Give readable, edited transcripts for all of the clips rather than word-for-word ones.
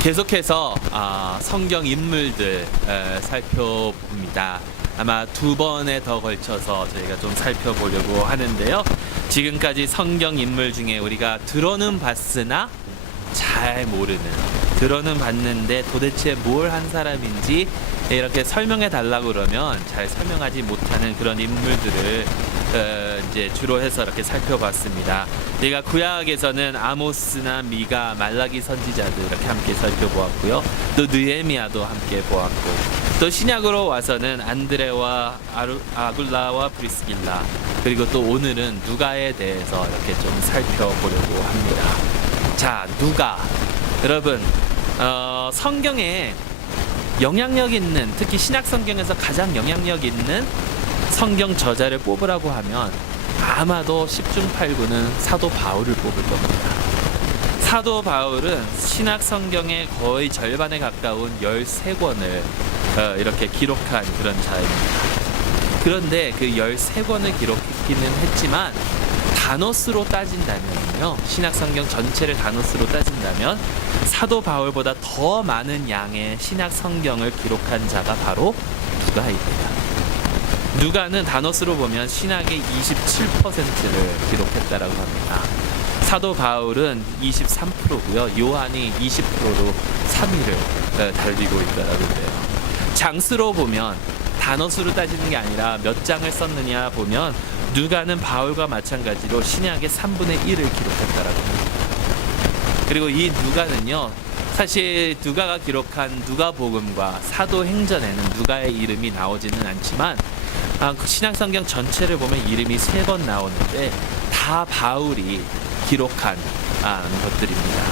계속해서 성경 인물들 살펴봅니다. 아마 두 번에 더 걸쳐서 저희가 좀 살펴보려고 하는데요. 지금까지 성경 인물 중에 우리가 들어는 봤으나 잘 모르는, 들어는 봤는데 도대체 뭘 한 사람인지 이렇게 설명해 달라고 그러면 잘 설명하지 못하는 그런 인물들을 이제 주로 해서 이렇게 살펴봤습니다. 우리가 구약에서는 아모스나 미가, 말라기 선지자들 이렇게 함께 살펴보았고요. 또 느헤미야도 함께 보았고, 또 신약으로 와서는 안드레와 아굴라와 브리스길라, 그리고 또 오늘은 누가에 대해서 이렇게 좀 살펴보려고 합니다. 자, 누가. 여러분, 성경에 영향력 있는, 특히 신약 성경에서 가장 영향력 있는 성경 저자를 뽑으라고 하면 아마도 10중 8구는 사도 바울을 뽑을 겁니다. 사도 바울은 신약 성경의 거의 절반에 가까운 13권을 이렇게 기록한 그런 자입니다. 그런데 그 13권을 기록했기는 했지만 단어수로 따진다면요, 신약 성경 전체를 단어수로 따진다면 사도 바울보다 더 많은 양의 신약 성경을 기록한 자가 바로 누가입니다. 누가는 단어수로 보면 신약의 27%를 기록했다라고 합니다. 사도 바울은 23%고요. 요한이 20%로 3위를 달리고 있다라고 해요. 장수로 보면, 단어수로 따지는 게 아니라 몇 장을 썼느냐 보면 누가는 바울과 마찬가지로 신약의 3분의 1을 기록했다라고 합니다. 그리고 이 누가는요, 사실 누가가 기록한 누가복음과 사도행전에는 누가의 이름이 나오지는 않지만 신약성경 전체를 보면 이름이 3번 나오는데 다 바울이 기록한 것들입니다.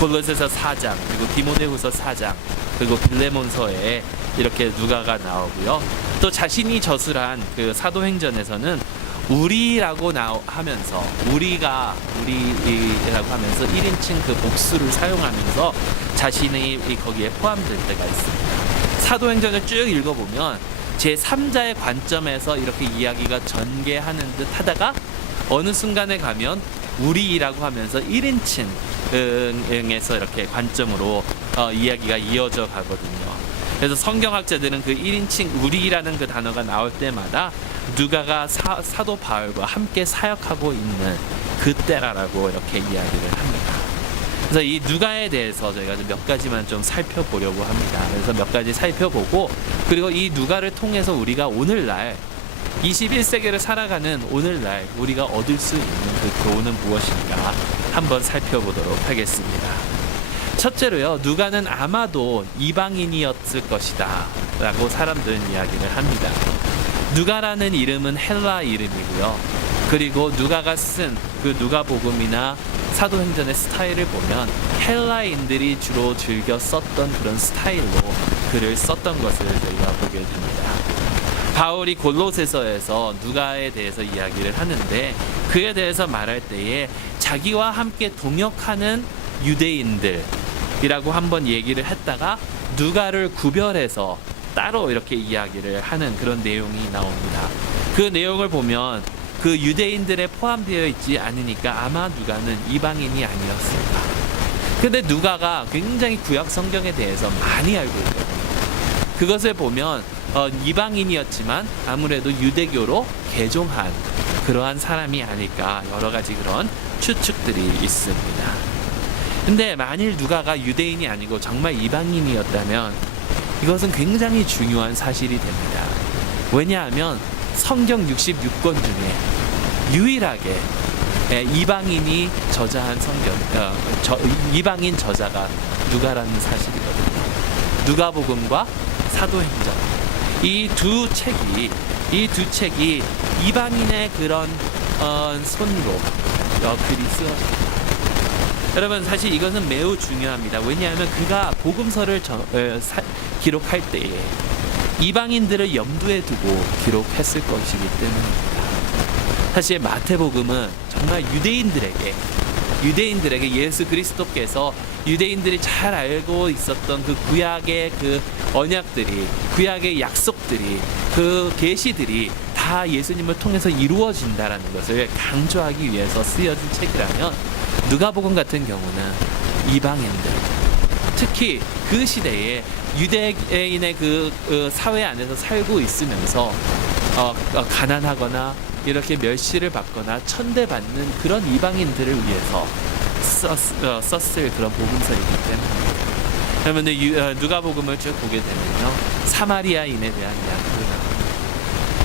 골로새서 4장, 그리고 디모데후서 4장, 그리고 빌레몬서에 이렇게 누가가 나오고요. 또 자신이 저술한 그 사도행전에서는 우리라고 하면서, 우리라고 하면서 1인칭 그 복수를 사용하면서 자신이 거기에 포함될 때가 있습니다. 사도행전을 쭉 읽어보면 제3자의 관점에서 이렇게 이야기가 전개하는 듯 하다가 어느 순간에 가면 우리라고 하면서 1인칭에서 이렇게 관점으로 이야기가 이어져 가거든요. 그래서 성경학자들은 그 1인칭 우리라는 그 단어가 나올 때마다 누가가 사도 바울과 함께 사역하고 있는 그때라고 이렇게 이야기를 합니다. 그래서 이 누가에 대해서 저희가 몇 가지만 좀 살펴보려고 합니다. 그래서 몇 가지 살펴보고, 그리고 이 누가를 통해서 우리가 오늘날 21세기를 살아가는 오늘날 우리가 얻을 수 있는 그 교훈은 무엇인가 한번 살펴보도록 하겠습니다. 첫째로요, 누가는 아마도 이방인이었을 것이다 라고 사람들은 이야기를 합니다. 누가라는 이름은 헬라 이름이고요. 그리고 누가가 쓴 그 누가복음이나 사도행전의 스타일을 보면 헬라인들이 주로 즐겨 썼던 그런 스타일로 글을 썼던 것을 저희가 보게 됩니다. 바울이 골로새서에서 누가에 대해서 이야기를 하는데, 그에 대해서 말할 때에 자기와 함께 동역하는 유대인들이라고 한번 얘기를 했다가 누가를 구별해서 따로 이렇게 이야기를 하는 그런 내용이 나옵니다. 그 내용을 보면 그 유대인들에 포함되어 있지 않으니까 아마 누가는 이방인이 아니었을까. 근데 누가가 굉장히 구약 성경에 대해서 많이 알고 있거든요. 그것을 보면 이방인이었지만 아무래도 유대교로 개종한 그러한 사람이 아닐까, 여러 가지 그런 추측들이 있습니다. 근데 만일 누가가 유대인이 아니고 정말 이방인이었다면 이것은 굉장히 중요한 사실이 됩니다. 왜냐하면 성경 66권 중에 유일하게 이방인이 저자한 이방인 저자가 누가라는 사실이거든요. 누가복음과 사도행전, 이 두 책이 이방인의 그런 손으로 글이 쓰여집니다. 여러분, 사실 이것은 매우 중요합니다. 왜냐하면 그가 복음서를 기록할 때에 이방인들을 염두에 두고 기록했을 것이기 때문입니다. 사실 마태복음은 정말 유대인들에게 예수 그리스도께서 유대인들이 잘 알고 있었던 그 구약의 그 언약들이, 구약의 약속들이, 그 계시들이 다 예수님을 통해서 이루어진다라는 것을 강조하기 위해서 쓰여진 책이라면, 누가복음 같은 경우는 이방인들, 특히 그 시대에 유대인의 그 사회 안에서 살고 있으면서 가난하거나 이렇게 멸시를 받거나 천대받는 그런 이방인들을 위해서 썼을 그런 복음서이기 때문입니다. 여러분들 누가복음을 쭉 보게 되면요, 사마리아인에 대한 이야기가 나옵니다.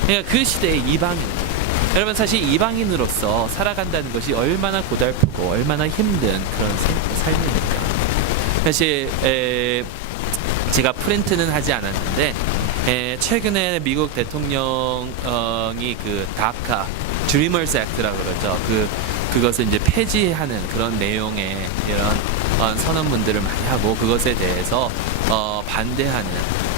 그러니까 그 시대의 이방인, 여러분 사실 이방인으로서 살아간다는 것이 얼마나 고달프고 얼마나 힘든 그런 삶입니까? 사실 제가 프린트는 하지 않았는데 최근에 미국 대통령이 그 다카 드리머스 액트라고 그러죠. 그것을 이제 폐지하는 그런 내용의 이런 선언문들을 많이 하고 그것에 대해서 반대하는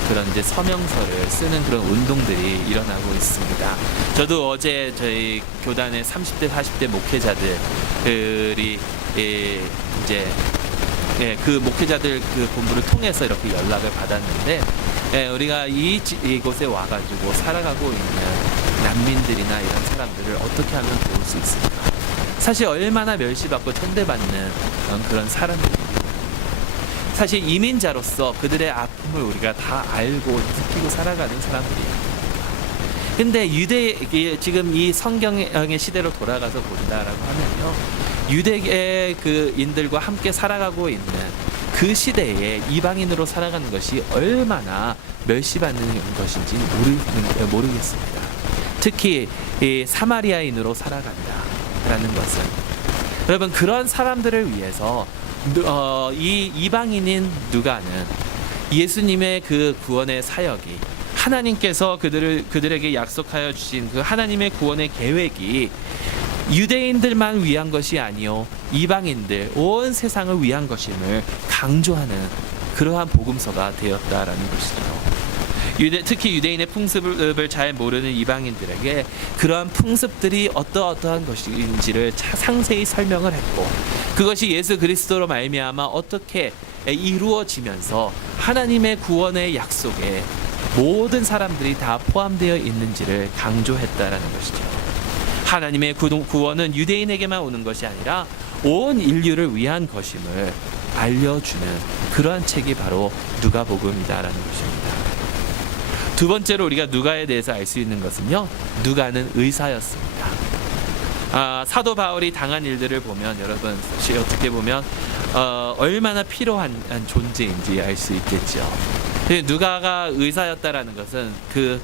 그런 이제 서명서를 쓰는 그런 운동들이 일어나고 있습니다. 저도 어제 저희 교단의 30대, 40대 목회자들이 이제 그 목회자들 그 본부를 통해서 이렇게 연락을 받았는데, 우리가 이곳에 와가지고 살아가고 있는 난민들이나 이런 사람들을 어떻게 하면 도울 수 있을까? 사실 얼마나 멸시받고 천대받는 그런 사람들입니다. 사실 이민자로서 그들의 아픔을 우리가 다 알고 느끼고 살아가는 사람들입니다. 근데 지금 이 성경의 시대로 돌아가서 본다라고 하면요, 유대의 그 인들과 함께 살아가고 있는 그 시대에 이방인으로 살아가는 것이 얼마나 멸시받는 것인지 모르겠습니다. 특히 이 사마리아인으로 살아간다라는 것은, 여러분 그런 사람들을 위해서 이 이방인인 누가는 예수님의 그 구원의 사역이, 하나님께서 그들에게 약속하여 주신 그 하나님의 구원의 계획이 유대인들만 위한 것이 아니요 이방인들 온 세상을 위한 것임을 강조하는 그러한 복음서가 되었다라는 것이죠. 특히 유대인의 풍습을 잘 모르는 이방인들에게 그러한 풍습들이 어떠한 것인지를 상세히 설명을 했고, 그것이 예수 그리스도로 말미암아 어떻게 이루어지면서 하나님의 구원의 약속에 모든 사람들이 다 포함되어 있는지를 강조했다라는 것이죠. 하나님의 구원은 유대인에게만 오는 것이 아니라 온 인류를 위한 것임을 알려주는 그러한 책이 바로 누가복음이다라는 것입니다. 두 번째로 우리가 누가에 대해서 알 수 있는 것은요, 누가는 의사였습니다. 사도 바울이 당한 일들을 보면 여러분 어떻게 보면 얼마나 필요한 존재인지 알 수 있겠죠. 누가가 의사였다라는 것은 그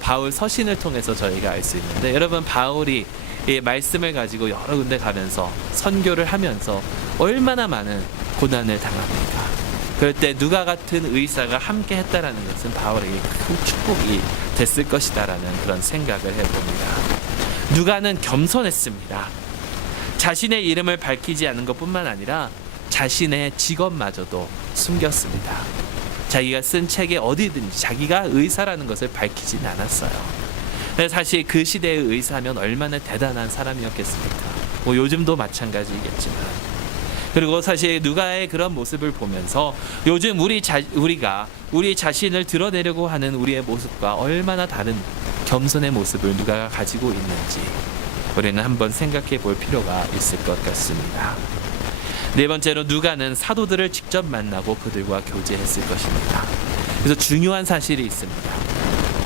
바울 서신을 통해서 저희가 알 수 있는데, 여러분 바울이 이 말씀을 가지고 여러 군데 가면서 선교를 하면서 얼마나 많은 고난을 당합니까? 그럴 때 누가 같은 의사가 함께 했다라는 것은 바울에게 큰 축복이 됐을 것이다라는 그런 생각을 해봅니다. 누가는 겸손했습니다. 자신의 이름을 밝히지 않은 것뿐만 아니라 자신의 직업마저도 숨겼습니다. 자기가 쓴 책에 어디든지 자기가 의사라는 것을 밝히진 않았어요. 사실 그 시대의 의사면 얼마나 대단한 사람이었겠습니까? 뭐 요즘도 마찬가지겠지만. 그리고 사실 누가의 그런 모습을 보면서 요즘 우리가 우리 자신을 드러내려고 하는 우리의 모습과 얼마나 다른 겸손의 모습을 누가가 가지고 있는지 우리는 한번 생각해 볼 필요가 있을 것 같습니다. 네 번째로 누가는 사도들을 직접 만나고 그들과 교제했을 것입니다. 그래서 중요한 사실이 있습니다.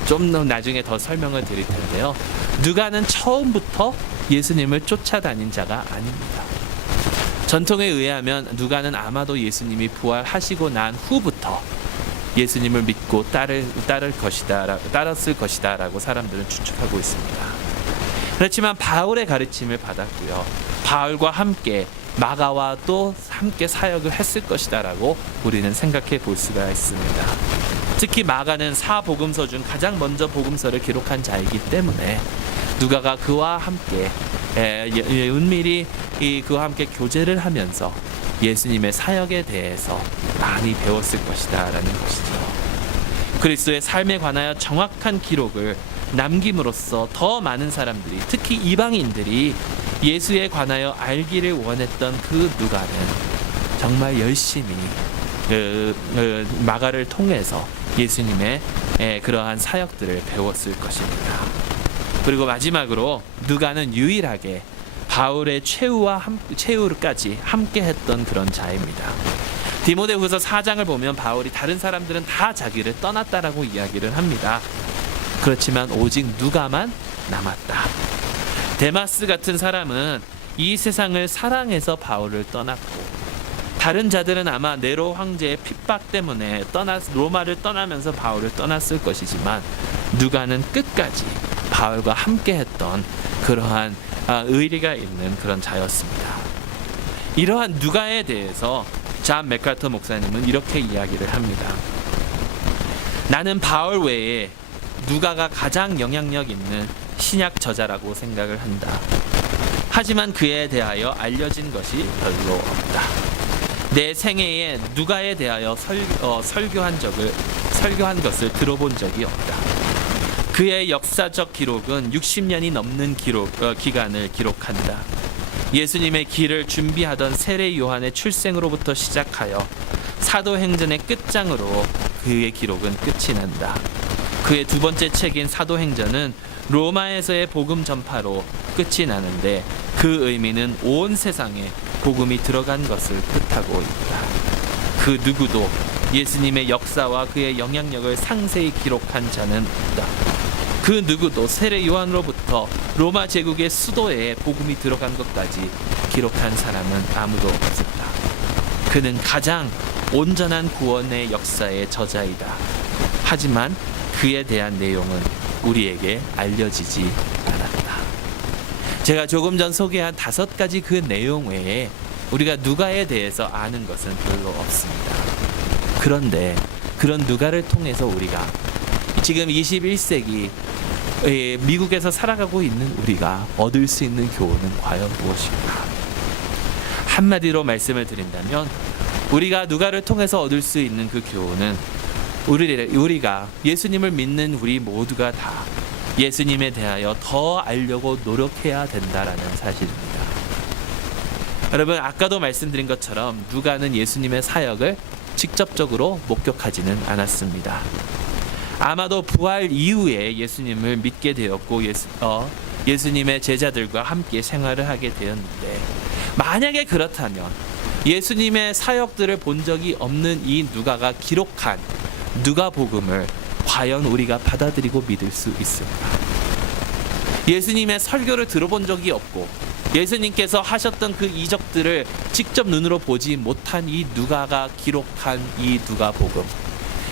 좀 더 나중에 더 설명을 드릴 텐데요. 누가는 처음부터 예수님을 쫓아다닌 자가 아닙니다. 전통에 의하면 누가는 아마도 예수님이 부활하시고 난 후부터 예수님을 믿고 따랐을 것이다라고 사람들은 추측하고 있습니다. 그렇지만 바울의 가르침을 받았고요. 바울과 함께 마가와 또 함께 사역을 했을 것이다라고 우리는 생각해 볼 수가 있습니다. 특히 마가는 사복음서 중 가장 먼저 복음서를 기록한 자이기 때문에 누가가 그와 함께 은밀히 그와 함께 교제를 하면서 예수님의 사역에 대해서 많이 배웠을 것이다라는 것이죠. 그리스도의 삶에 관하여 정확한 기록을 남김으로써 더 많은 사람들이, 특히 이방인들이 예수에 관하여 알기를 원했던 그 누가는 정말 열심히 마가를 통해서 예수님의 그러한 사역들을 배웠을 것입니다. 그리고 마지막으로 누가는 유일하게 바울의 최후까지 함께 했던 그런 자입니다. 디모데후서 4장을 보면 바울이 다른 사람들은 다 자기를 떠났다라고 이야기를 합니다. 그렇지만 오직 누가만 남았다. 데마스 같은 사람은 이 세상을 사랑해서 바울을 떠났고, 다른 자들은 아마 네로 황제의 핍박 때문에 로마를 떠나면서 바울을 떠났을 것이지만, 누가는 끝까지 바울과 함께했던 그러한 의리가 있는 그런 자였습니다. 이러한 누가에 대해서 존 맥카터 목사님은 이렇게 이야기를 합니다. 나는 바울 외에 누가가 가장 영향력 있는 신약 저자라고 생각을 한다. 하지만 그에 대하여 알려진 것이 별로 없다. 내 생애에 누가에 대하여 설교한 것을 들어본 적이 없다. 그의 역사적 기록은 60년이 넘는 기간을 기록한다. 예수님의 길을 준비하던 세례 요한의 출생으로부터 시작하여 사도행전의 끝장으로 그의 기록은 끝이 난다. 그의 두 번째 책인 사도행전은 로마에서의 복음 전파로 끝이 나는데, 그 의미는 온 세상에 복음이 들어간 것을 뜻하고 있다. 그 누구도 예수님의 역사와 그의 영향력을 상세히 기록한 자는 없다. 그 누구도 세례 요한으로부터 로마 제국의 수도에 복음이 들어간 것까지 기록한 사람은 아무도 없었다. 그는 가장 온전한 구원의 역사의 저자이다. 하지만 그에 대한 내용은 우리에게 알려지지 않았다. 제가 조금 전 소개한 5가지 그 내용 외에 우리가 누가에 대해서 아는 것은 별로 없습니다. 그런데 그런 누가를 통해서 우리가 지금 21세기 미국에서 살아가고 있는 우리가 얻을 수 있는 교훈은 과연 무엇일까? 한마디로 말씀을 드린다면, 우리가 누가를 통해서 얻을 수 있는 그 교훈은 우리가 예수님을 믿는 우리 모두가 다 예수님에 대하여 더 알려고 노력해야 된다라는 사실입니다. 여러분, 아까도 말씀드린 것처럼 누가는 예수님의 사역을 직접적으로 목격하지는 않았습니다. 아마도 부활 이후에 예수님을 믿게 되었고 예수님의 제자들과 함께 생활을 하게 되었는데, 만약에 그렇다면 예수님의 사역들을 본 적이 없는 이 누가가 기록한 누가복음을 과연 우리가 받아들이고 믿을 수 있을까? 예수님의 설교를 들어본 적이 없고 예수님께서 하셨던 그 이적들을 직접 눈으로 보지 못한 이 누가가 기록한 이 누가복음,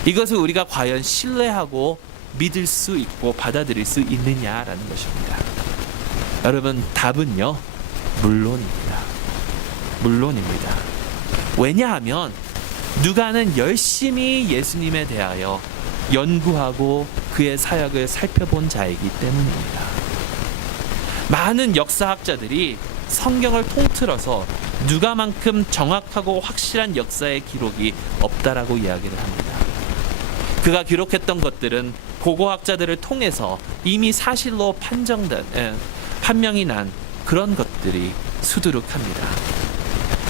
이것을 우리가 과연 신뢰하고 믿을 수 있고 받아들일 수 있느냐라는 것입니다. 여러분, 답은요, 물론입니다. 물론입니다. 왜냐하면 누가는 열심히 예수님에 대하여 연구하고 그의 사역을 살펴본 자이기 때문입니다. 많은 역사학자들이 성경을 통틀어서 누가만큼 정확하고 확실한 역사의 기록이 없다라고 이야기를 합니다. 그가 기록했던 것들은 고고학자들을 통해서 이미 사실로 판명이 난 그런 것들이 수두룩합니다.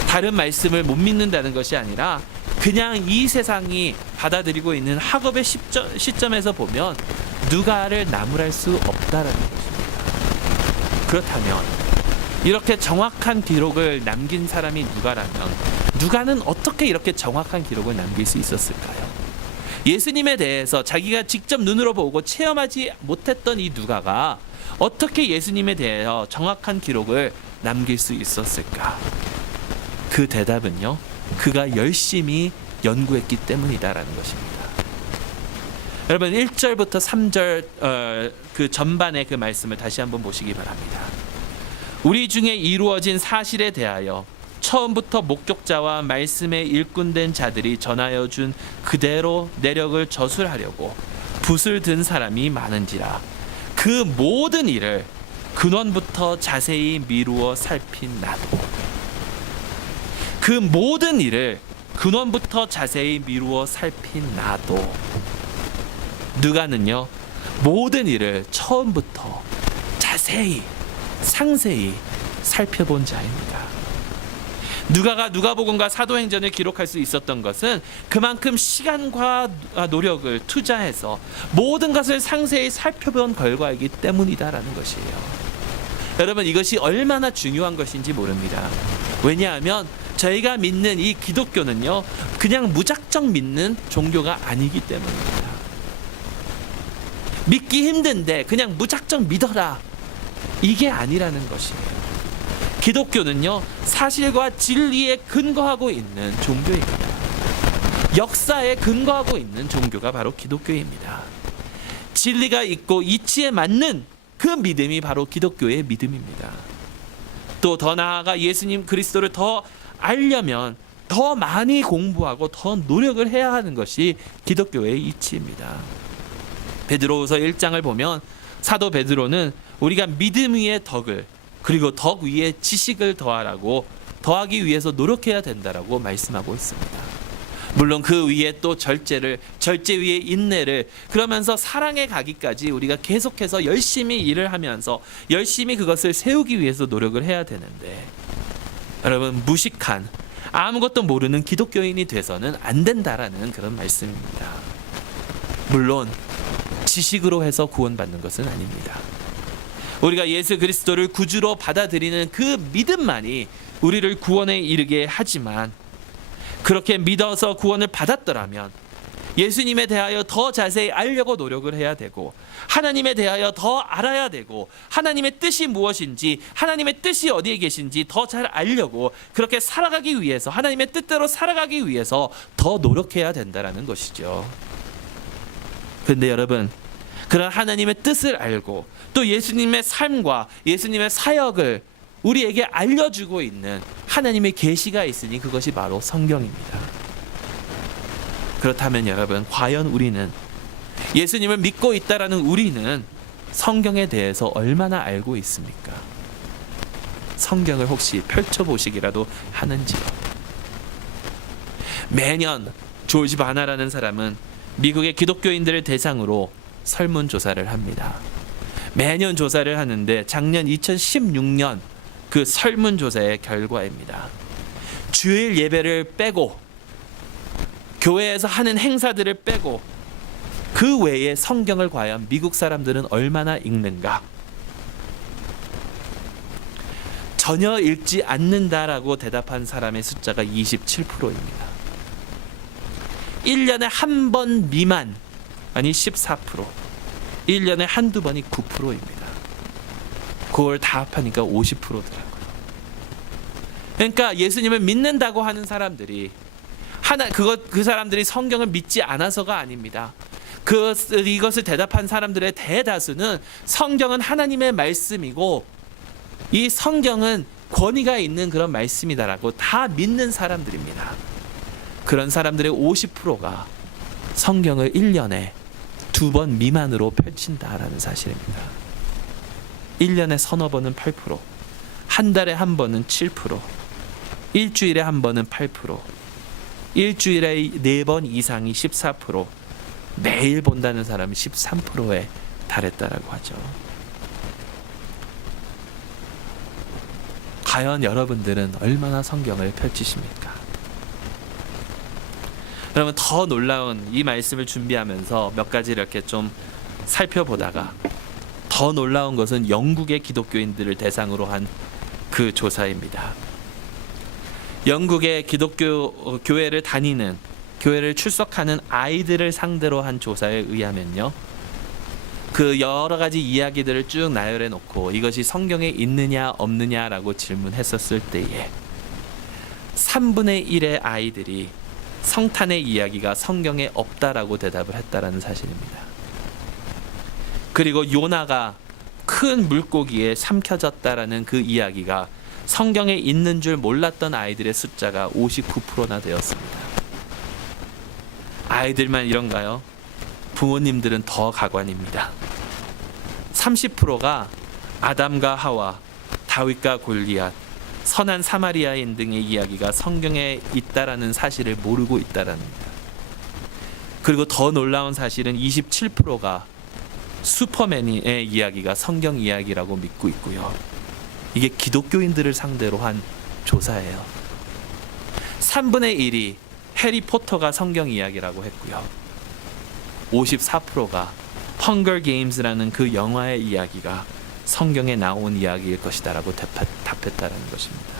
다른 말씀을 못 믿는다는 것이 아니라 그냥 이 세상이 받아들이고 있는 학업의 시점에서 보면 누가를 나무랄 수 없다라는 것입니다. 그렇다면 이렇게 정확한 기록을 남긴 사람이 누가는 어떻게 이렇게 정확한 기록을 남길 수 있었을까요? 예수님에 대해서 자기가 직접 눈으로 보고 체험하지 못했던 이 누가가 어떻게 예수님에 대해서 정확한 기록을 남길 수 있었을까? 그 대답은요, 그가 열심히 연구했기 때문이다라는 것입니다. 여러분, 1절부터 3절 그 전반의 그 말씀을 다시 한번 보시기 바랍니다. 우리 중에 이루어진 사실에 대하여 처음부터 목격자와 말씀에 일꾼된 자들이 전하여 준 그대로 내력을 저술하려고 붓을 든 사람이 많은지라, 그 모든 일을 근원부터 자세히 미루어 살핀 나도, 그 모든 일을 근원부터 자세히 미루어 살핀 나도. 누가는요, 모든 일을 처음부터 자세히 상세히 살펴본 자입니다. 누가가 누가복음과 사도행전을 기록할 수 있었던 것은 그만큼 시간과 노력을 투자해서 모든 것을 상세히 살펴본 결과이기 때문이다라는 것이에요. 여러분, 이것이 얼마나 중요한 것인지 모릅니다. 왜냐하면 저희가 믿는 이 기독교는요, 그냥 무작정 믿는 종교가 아니기 때문입니다. 믿기 힘든데 그냥 무작정 믿어라, 이게 아니라는 것이에요. 기독교는요, 사실과 진리에 근거하고 있는 종교입니다. 역사에 근거하고 있는 종교가 바로 기독교입니다. 진리가 있고 이치에 맞는 그 믿음이 바로 기독교의 믿음입니다. 또 더 나아가 예수님 그리스도를 더 알려면 더 많이 공부하고 더 노력을 해야 하는 것이 기독교의 이치입니다. 베드로후서 1장을 보면 사도 베드로는 우리가 믿음 위에 덕을, 그리고 덕 위에 지식을 더하기 위해서 노력해야 된다라고 말씀하고 있습니다. 물론 그 위에 또 절제 위에 인내를, 그러면서 사랑에 가기까지 우리가 계속해서 열심히 일을 하면서 열심히 그것을 세우기 위해서 노력을 해야 되는데, 여러분, 무식한 아무것도 모르는 기독교인이 돼서는 안 된다라는 그런 말씀입니다. 물론 지식으로 해서 구원받는 것은 아닙니다. 우리가 예수 그리스도를 구주로 받아들이는 그 믿음만이 우리를 구원에 이르게 하지만, 그렇게 믿어서 구원을 받았더라면 예수님에 대하여 더 자세히 알려고 노력을 해야 되고, 하나님에 대하여 더 알아야 되고, 하나님의 뜻이 무엇인지, 하나님의 뜻이 어디에 계신지 더 잘 알려고, 그렇게 살아가기 위해서, 하나님의 뜻대로 살아가기 위해서 더 노력해야 된다라는 것이죠. 그런데 여러분, 그런 하나님의 뜻을 알고 또 예수님의 삶과 예수님의 사역을 우리에게 알려주고 있는 하나님의 계시가 있으니 그것이 바로 성경입니다. 그렇다면 여러분, 과연 우리는, 예수님을 믿고 있다라는 우리는 성경에 대해서 얼마나 알고 있습니까? 성경을 혹시 펼쳐보시기라도 하는지요? 매년 조지 바나라는 사람은 미국의 기독교인들을 대상으로 설문조사를 합니다. 매년 조사를 하는데 작년 2016년 그 설문조사의 결과입니다. 주일 예배를 빼고, 교회에서 하는 행사들을 빼고, 그 외에 성경을 과연 미국 사람들은 얼마나 읽는가? 전혀 읽지 않는다라고 대답한 사람의 숫자가 27%입니다. 1년에 한 번 미만, 아니 14%, 1년에 한두 번이 9%입니다. 그걸 다 합하니까 50%더라고요. 그러니까 예수님을 믿는다고 하는 사람들이 그 사람들이 성경을 믿지 않아서가 아닙니다. 이것을 대답한 사람들의 대다수는 성경은 하나님의 말씀이고 이 성경은 권위가 있는 그런 말씀이다라고 다 믿는 사람들입니다. 그런 사람들의 50%가 성경을 1년에 2번 미만으로 펼친다라는 사실입니다. 1년에 서너 번은 8%, 한 달에 한 번은 7%, 일주일에 한 번은 8%, 일주일에 4번 이상이 14%, 매일 본다는 사람이 13%에 달했다라고 하죠. 과연 여러분들은 얼마나 성경을 펼치십니까? 여러분, 더 놀라운 이 말씀을 준비하면서 몇 가지 이렇게 좀 살펴보다가, 더 놀라운 것은 영국의 기독교인들을 대상으로 한 그 조사입니다. 영국의 기독교 교회를 다니는, 교회를 출석하는 아이들을 상대로 한 조사에 의하면요, 그 여러 가지 이야기들을 쭉 나열해 놓고 이것이 성경에 있느냐 없느냐라고 질문했었을 때에 3분의 1의 아이들이 성탄의 이야기가 성경에 없다라고 대답을 했다라는 사실입니다. 그리고 요나가 큰 물고기에 삼켜졌다라는 그 이야기가 성경에 있는 줄 몰랐던 아이들의 숫자가 59%나 되었습니다. 아이들만 이런가요? 부모님들은 더 가관입니다. 30%가 아담과 하와, 다윗과 골리앗, 선한 사마리아인 등의 이야기가 성경에 있다라는 사실을 모르고 있다랍니다. 그리고 더 놀라운 사실은 27%가 슈퍼맨의 이야기가 성경 이야기라고 믿고 있고요. 이게 기독교인들을 상대로 한 조사예요. 3분의 1이 해리포터가 성경 이야기라고 했고요. 54%가 헝거 게임즈라는 그 영화의 이야기가 성경에 나온 이야기일 것이다라고 답했다는 것입니다.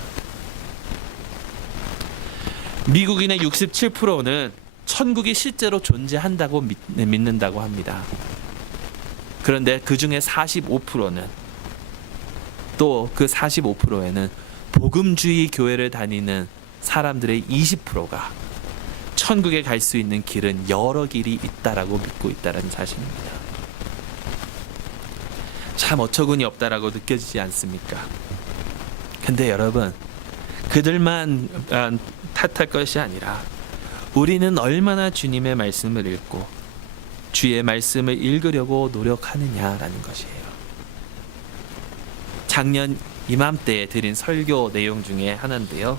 미국인의 67%는 천국이 실제로 존재한다고 믿는다고 합니다. 그런데 그 중에 45%는 또 그 45%에는 복음주의 교회를 다니는 사람들의 20%가 천국에 갈 수 있는 길은 여러 길이 있다라고 믿고 있다는 사실입니다. 참 어처구니 없다라고 느껴지지 않습니까? 근데 여러분, 그들만 탓할 것이 아니라 우리는 얼마나 주님의 말씀을 읽고 주의 말씀을 읽으려고 노력하느냐라는 것이에요. 작년 이맘때에 드린 설교 내용 중에 하나인데요.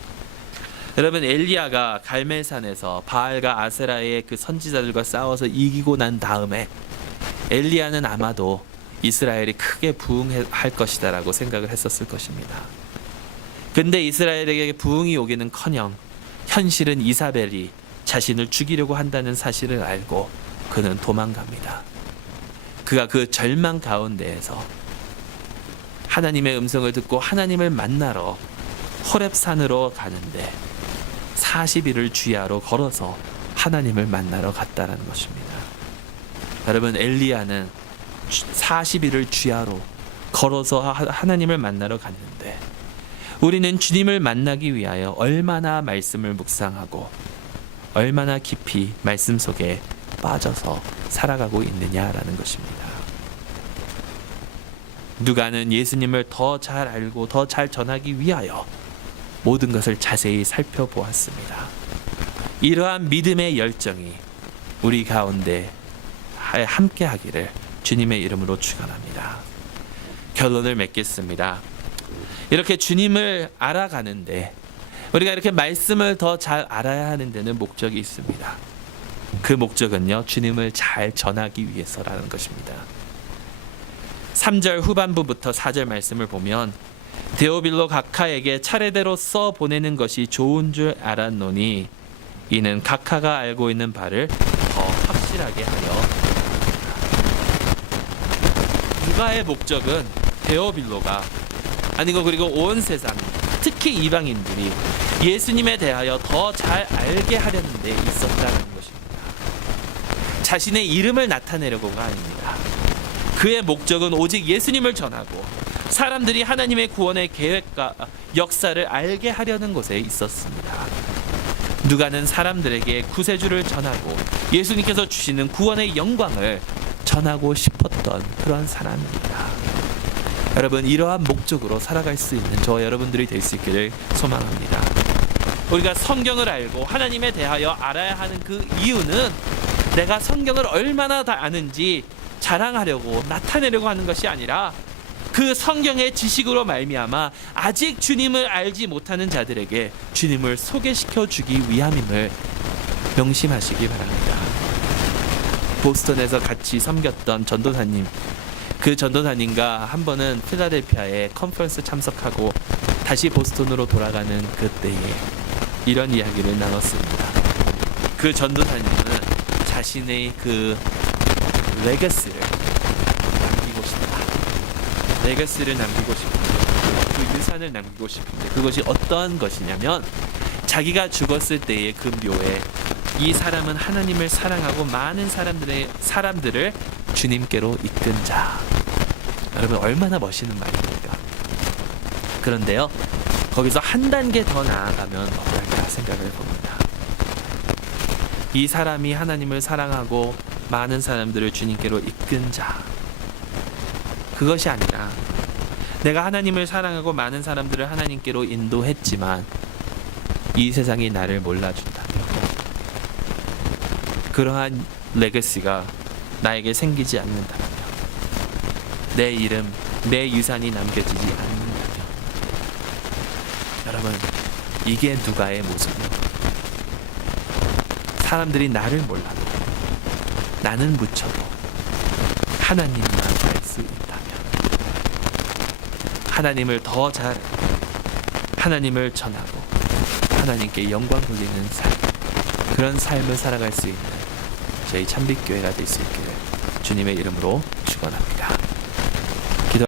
여러분, 엘리야가 갈멜산에서 바알과 아세라의 그 선지자들과 싸워서 이기고 난 다음에 엘리야는 아마도 이스라엘이 크게 부흥할 것이다라고 생각을 했었을 것입니다. 근데 이스라엘에게 부흥이 오기는커녕 현실은 이사벨이 자신을 죽이려고 한다는 사실을 알고 그는 도망갑니다. 그가 그 절망 가운데에서 하나님의 음성을 듣고 하나님을 만나러 호렙산으로 가는데 40일을 주야로 걸어서 하나님을 만나러 갔다라는 것입니다. 여러분, 엘리야는 40일을 주야로 걸어서 하나님을 만나러 갔는데 우리는 주님을 만나기 위하여 얼마나 말씀을 묵상하고 얼마나 깊이 말씀 속에 빠져서 살아가고 있느냐라는 것입니다. 누가는 예수님을 더 잘 알고 더 잘 전하기 위하여 모든 것을 자세히 살펴보았습니다. 이러한 믿음의 열정이 우리 가운데 함께 하기를 주님의 이름으로 축원합니다. 결론을 맺겠습니다. 이렇게 주님을 알아가는데 우리가 이렇게 말씀을 더 잘 알아야 하는 데는 목적이 있습니다. 그 목적은요, 주님을 잘 전하기 위해서라는 것입니다. 3절 후반부부터 4절 말씀을 보면 데오빌로 각하에게 차례대로 써 보내는 것이 좋은 줄 알았노니 이는 각하가 알고 있는 바를 더 확실하게 하여. 누가의 목적은 데오빌로가 아니고 그리고 온 세상, 특히 이방인들이 예수님에 대하여 더 잘 알게 하려는 데 있었다는 것입니다. 자신의 이름을 나타내려고가 아닙니다. 그의 목적은 오직 예수님을 전하고 사람들이 하나님의 구원의 계획과 역사를 알게 하려는 것에 있었습니다. 누가는 사람들에게 구세주를 전하고 예수님께서 주시는 구원의 영광을 전하고 싶었던 그런 사람입니다. 여러분, 이러한 목적으로 살아갈 수 있는 저와 여러분들이 될 수 있기를 소망합니다. 우리가 성경을 알고 하나님에 대하여 알아야 하는 그 이유는 내가 성경을 얼마나 다 아는지 자랑하려고 나타내려고 하는 것이 아니라 그 성경의 지식으로 말미암아 아직 주님을 알지 못하는 자들에게 주님을 소개시켜 주기 위함임을 명심하시기 바랍니다. 보스턴에서 같이 섬겼던 전도사님, 그 전도사님과 한 번은 필라델피아에 컨퍼런스 참석하고 다시 보스턴으로 돌아가는 그때에 이런 이야기를 나눴습니다. 그 전도사님은 자신의 그 레거시를 남기고 싶다. 레거시를 남기고 싶은데, 그 유산을 남기고 싶은데 그것이 어떠한 것이냐면 자기가 죽었을 때의 그 묘에 이 사람은 하나님을 사랑하고 많은 사람들을 주님께로 이끈 자. 여러분, 얼마나 멋있는 말입니까? 그런데요, 거기서 한 단계 더 나아가면 어떨까 생각을 봅니다. 이 사람이 하나님을 사랑하고 많은 사람들을 주님께로 이끈 자. 그것이 아니라 내가 하나님을 사랑하고 많은 사람들을 하나님께로 인도했지만 이 세상이 나를 몰라준다면 그러한 레거시가 나에게 생기지 않는다면, 내 이름, 내 유산이 남겨지지 않는다면, 여러분, 이게 누가의 모습입니다. 사람들이 나를 몰라도 나는 묻혀도 하나님만 알 수 있다면, 하나님을 더 잘 하나님을 전하고 하나님께 영광 돌리는 삶, 그런 삶을 살아갈 수 있는 저희 참빛교회가 될 수 있기를 주님의 이름으로 축원합니다.